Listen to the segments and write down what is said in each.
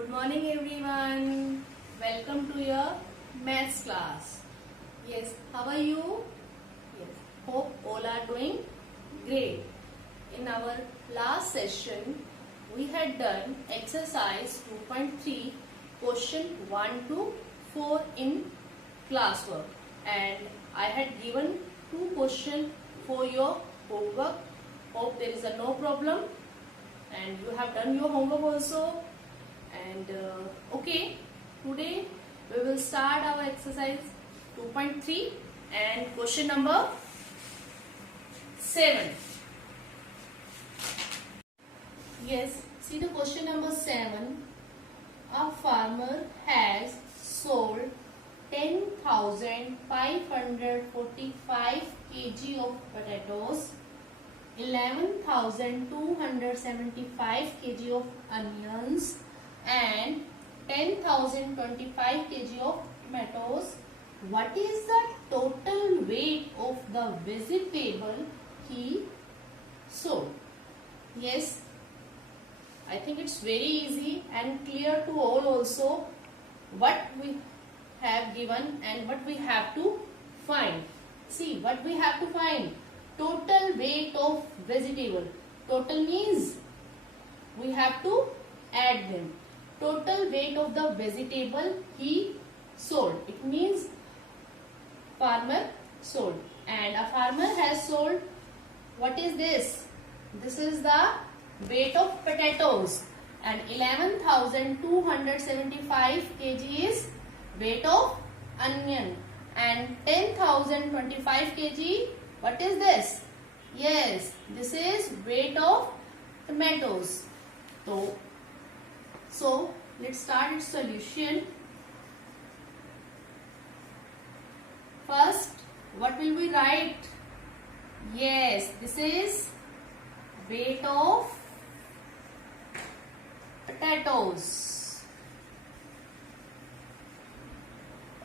Good morning everyone. Welcome to your maths class. Yes, how are you? Yes, hope all are doing great. In our last session, we had done exercise 2.3 question 1 to 4 in classwork, and I had given 2 questions for your homework. Hope there is no problem and you have done your homework also. And okay, today we will start our exercise 2.3 and question number 7. Yes, see the question number 7. A farmer has sold 10,545 kg of potatoes, 11,275 kg of onions and 10,025 kg of tomatoes. What is the total weight of the vegetable he sold? Yes, I think it's very easy and clear to all also what we have given and what we have to find. See what we have to find. Total weight of vegetable. Total means we have to add them. Total weight of the vegetable he sold. It means farmer sold. And a farmer has sold, what is this? This is the weight of potatoes. And 11,275 kg is weight of onion. And 10,025 kg, what is this? Yes, this is weight of tomatoes. So let's start its solution. First, what will we write? Yes, this is weight of potatoes.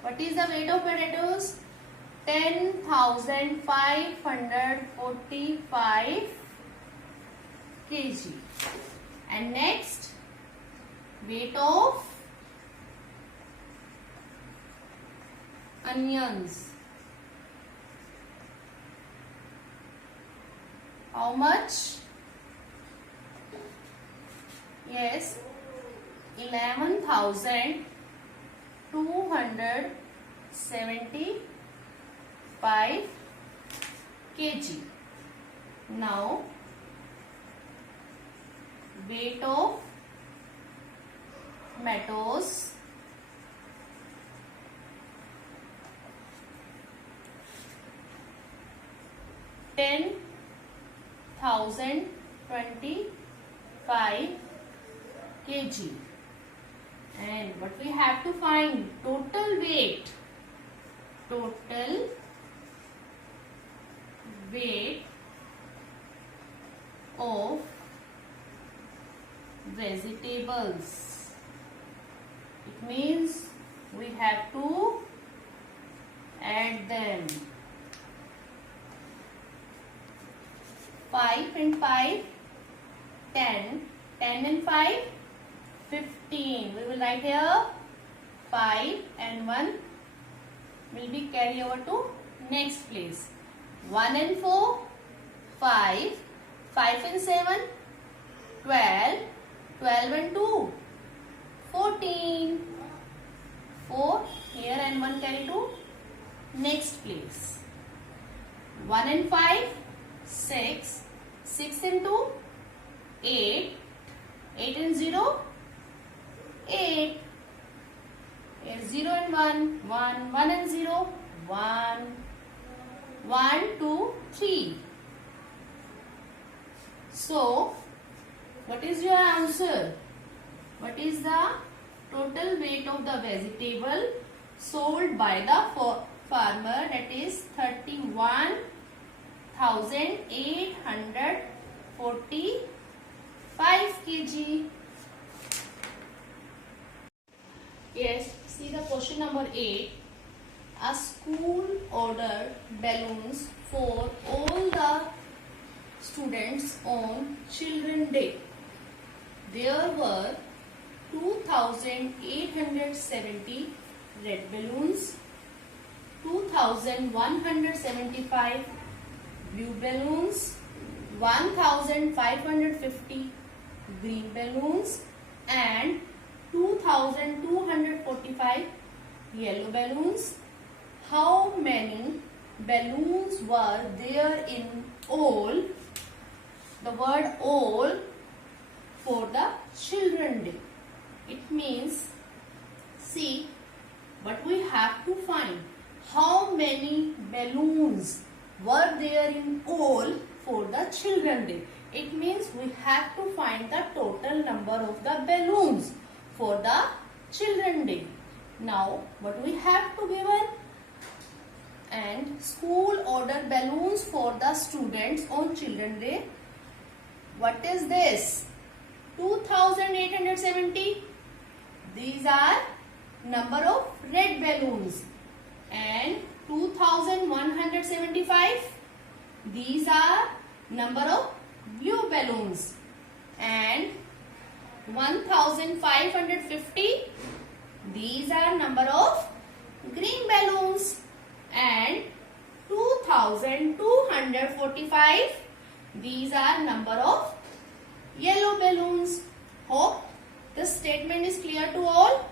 What is the weight of potatoes? 10,545 kg. And next, weight of onions. How much? Yes, 11,275 kg. Now, weight of tomatoes. Ten 1,025 kg. And what we have to find? Total weight. Total weight of vegetables. It means we have to add them. 5 and 5, 10. 10 and 5, 15. We will write here 5 and 1 will be carried over to next place. 1 and 4, 5. 5 and 7, 12. 12 and 2, 14. 4 here and 1 carry to next place. 1 and 5, 6. 6 and 2, 8. 8 and 0, 8. 0 and 1, 1. 1 and 0, 1. 1, 2, 3. So, what is your answer? What is the total weight of the vegetable sold by the farmer? That is 31,845 kg. Yes, see the question number 8. A school ordered balloons for all the students on Children's Day. There were 2,870 red balloons, 2,175 blue balloons, 1,550 green balloons, and 2,245 yellow balloons. How many balloons were there in all? The word all for the children day. It means, see, but we have to find how many balloons were there in all for the children day. It means we have to find the total number of the balloons for the children day. Now, what we have to given? And school order balloons for the students on children day. What is this? 2,870. These are number of red balloons. And 2,175. These are number of blue balloons. And 1,550. These are number of green balloons. And 2,245. These are number of yellow balloons. Hope this statement is clear to all.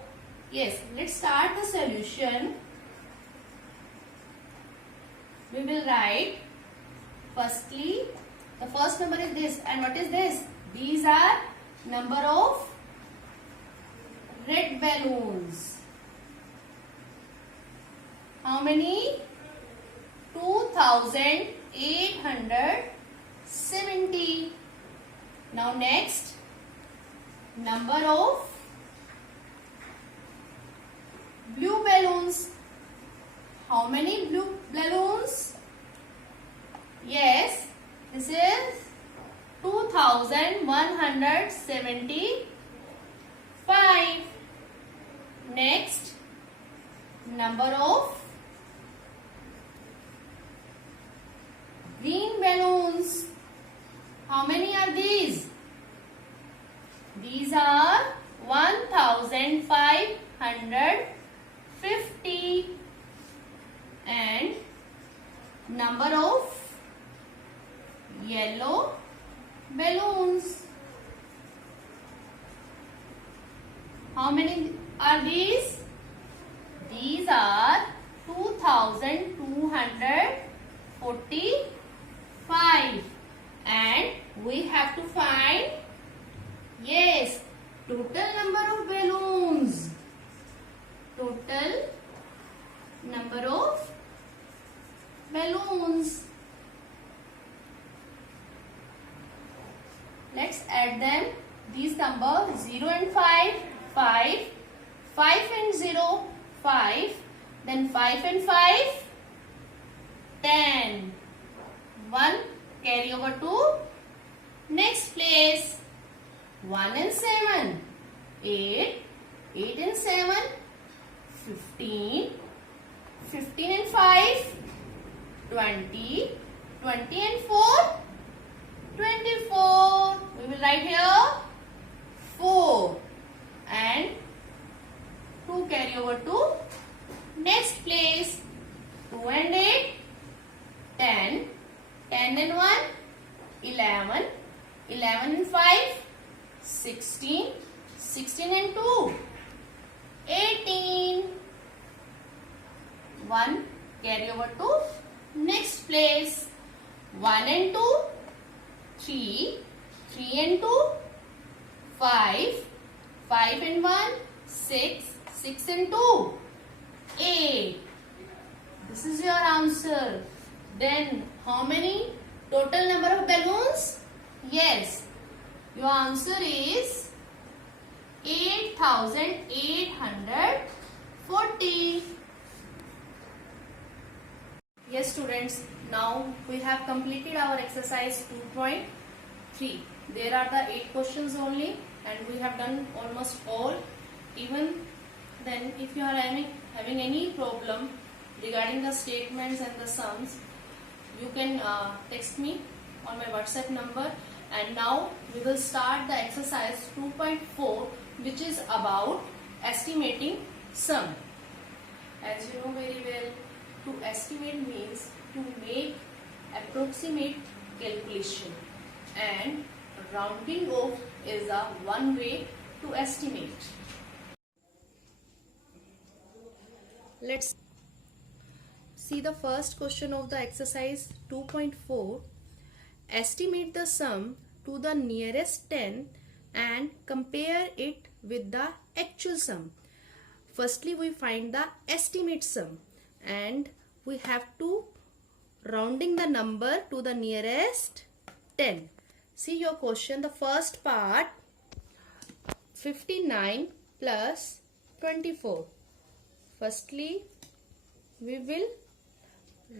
Yes, let's start the solution. We will write firstly, the first number is this, and what is this? These are number of red balloons. How many? 2,870. Now next, number of blue balloons. How many blue balloons? Yes, this is 2,175. Next, number of green balloons. How many are these? These are 1,550. And number of yellow balloons. How many are these? These are 2,245. And we have to find, yes, total number of balloons. Total number of balloons. Let's add them. These numbers 0 and 5, 5, 5 and 0, 5, then 5 and 5, 10. 1 carry over to next place. 1 and 7, 8, 8 and 7, 15, 15 and 5, 20, 20 and 4, 24. We will write here 4 and 2 carry over to next place. 2 and 8, 10, 10 and 1, 11, 11 and 5, 16, 16 and 2, 18. 1 carry over to next place. 1 and 2, 3, 3 and 2, 5, 5 and 1, 6, 6 and 2, 8. This is your answer. Then how many total number of balloons? Yes, your answer is 8,840. Yes students, now we have completed our exercise 2.3. There are the 8 questions only and we have done almost all. Even then, if you are having any problem regarding the statements and the sums, you can text me on my WhatsApp number. And now we will start the exercise 2.4 which is about estimating sum. As you know very well, to estimate means to make approximate calculation, and rounding off is a one way to estimate. Let's see the first question of the exercise 2.4. Estimate the sum to the nearest 10 and compare it with the actual sum. Firstly, we find the estimate sum and we have to rounding the number to the nearest 10. See your question, the first part, 59 plus 24. Firstly, we will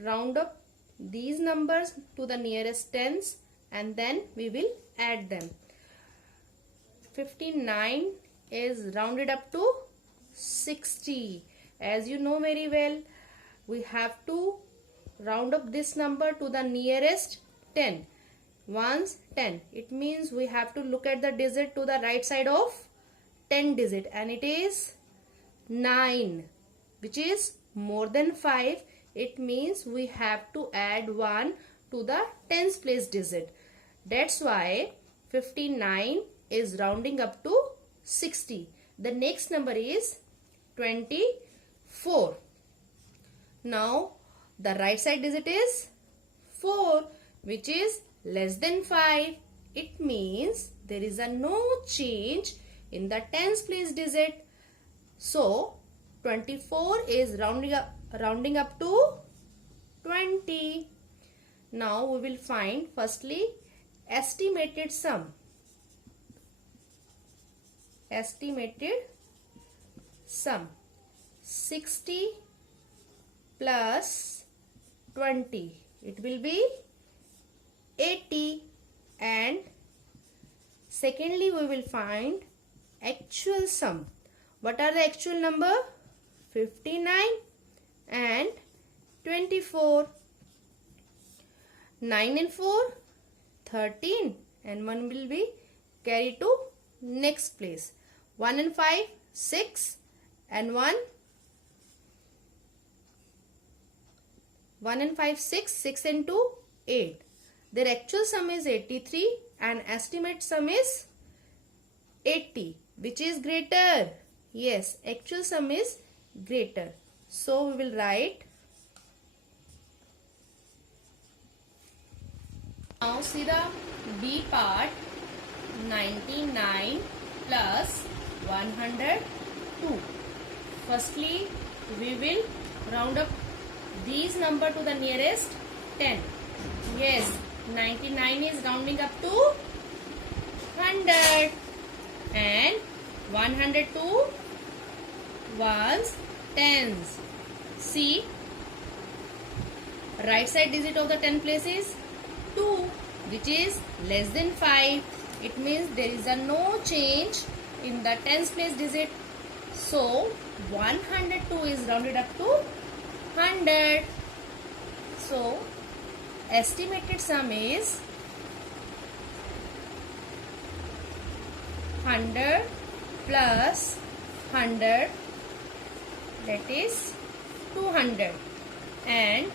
round up these numbers to the nearest tens and then we will add them. 59 is rounded up to 60. As you know very well, we have to round up this number to the nearest 10. Once 10, it means we have to look at the digit to the right side of 10 digit, and it is 9, which is more than 5. It means we have to add 1 to the tens place digit. That's why 59 is rounding up to 60. The next number is 24. Now the right side digit is 4, which is less than 5. It means there is a no change in the tens place digit. So 24 is rounding up to 20. Now we will find firstly estimated sum. Estimated sum 60 plus 20. It will be 80. And secondly, we will find actual sum. What are the actual number? 59 and 24. 9 and 4, 13, and 1 will be carried to next place. 1 and 5, 6, and 1 and 5, 6, 6 and 2, 8. Their actual sum is 83 and estimate sum is 80. Which is greater? Yes, actual sum is greater. So we will write. Now see the B part, 99 plus 102. Firstly, we will round up these number to the nearest 10. Yes, 99 is rounding up to 100 and 102 ones, tens. See, right side digit of the 10 places 2, which is less than 5. It means there is a no change in the tens place digit. So 102 is rounded up to 100. So estimated sum is 100 plus 100, that is 200, and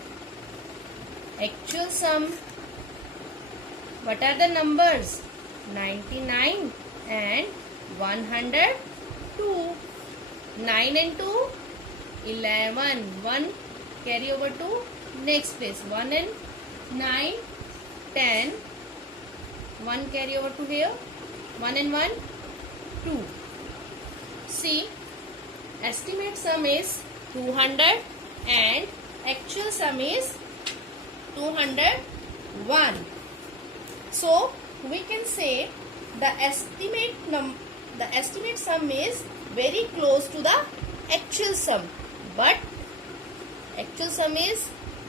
actual sum, what are the numbers? 99 and 102. 9 and 2, 11. 1 carry over to next place. 1 and 9, 10. 1 carry over to here. 1 and 1, 2. See, estimate sum is 200 and actual sum is 201. So we can say the estimate sum is very close to the actual sum, but actual sum is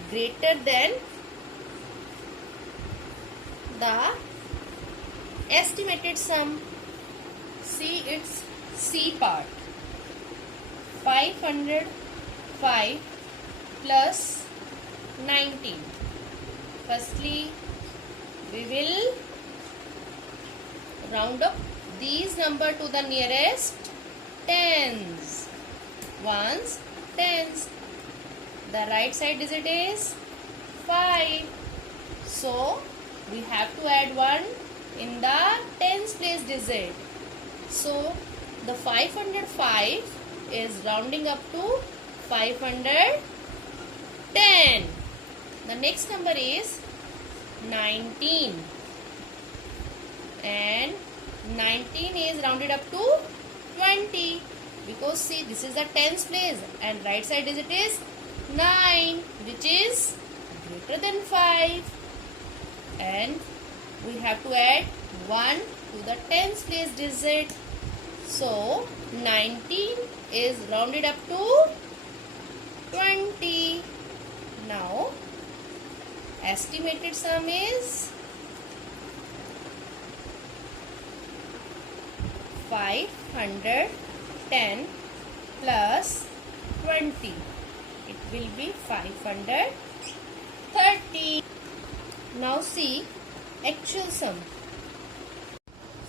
greater than the estimated sum. See its C part, 505 plus 19. Firstly, we will round up these number to the nearest tens. Ones, tens. The right side digit is 5. So we have to add 1 in the tens place digit. So the 505 is rounding up to 510. The next number is 19. And 19 is rounded up to 20. Because see, this is the tens place and right side digit is 9, which is greater than 5. And we have to add 1 to the tens place digit. So 19 is rounded up to 20. Now estimated sum is 510 plus 20. It will be 530. Now see actual sum.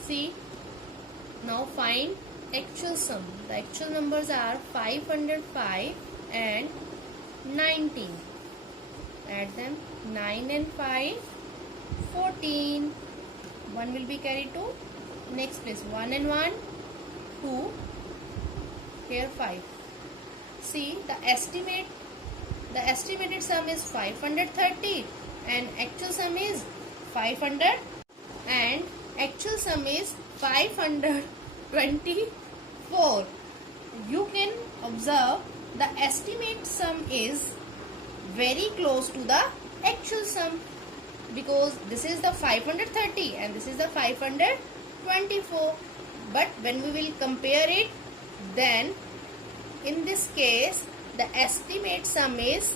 See, now find actual sum. The actual numbers are 505 and 19. Add them. 9 and 5, 14. 1 will be carried to next place. 1 and 1, 2. Here 5. See, the estimated sum is 530 and actual sum is 500 and actual sum is 524. You can observe the estimate sum is very close to the actual sum because this is the 530 and this is the 524. But when we will compare it, then in this case the estimate sum is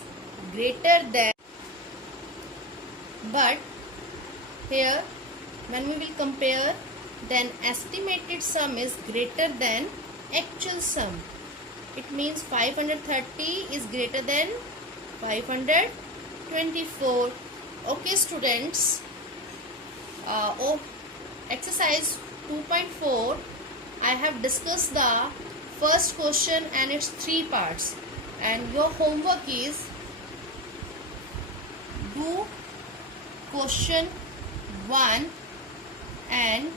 greater than. But here when we will compare, then estimated sum is greater than actual sum. It means 530 is greater than 524. Okay students, exercise 2.4 I have discussed the first question and its 3 parts, and your homework is do question 1 and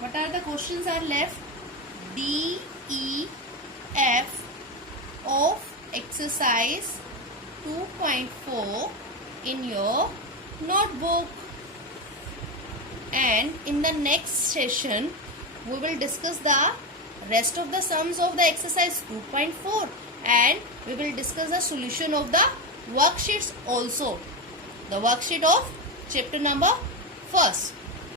what are the questions are left? D, E, F of exercise 2.4 in your notebook. And in the next session we will discuss the rest of the sums of the exercise 2.4 and we will discuss the solution of the worksheets also. The worksheet of chapter number 1.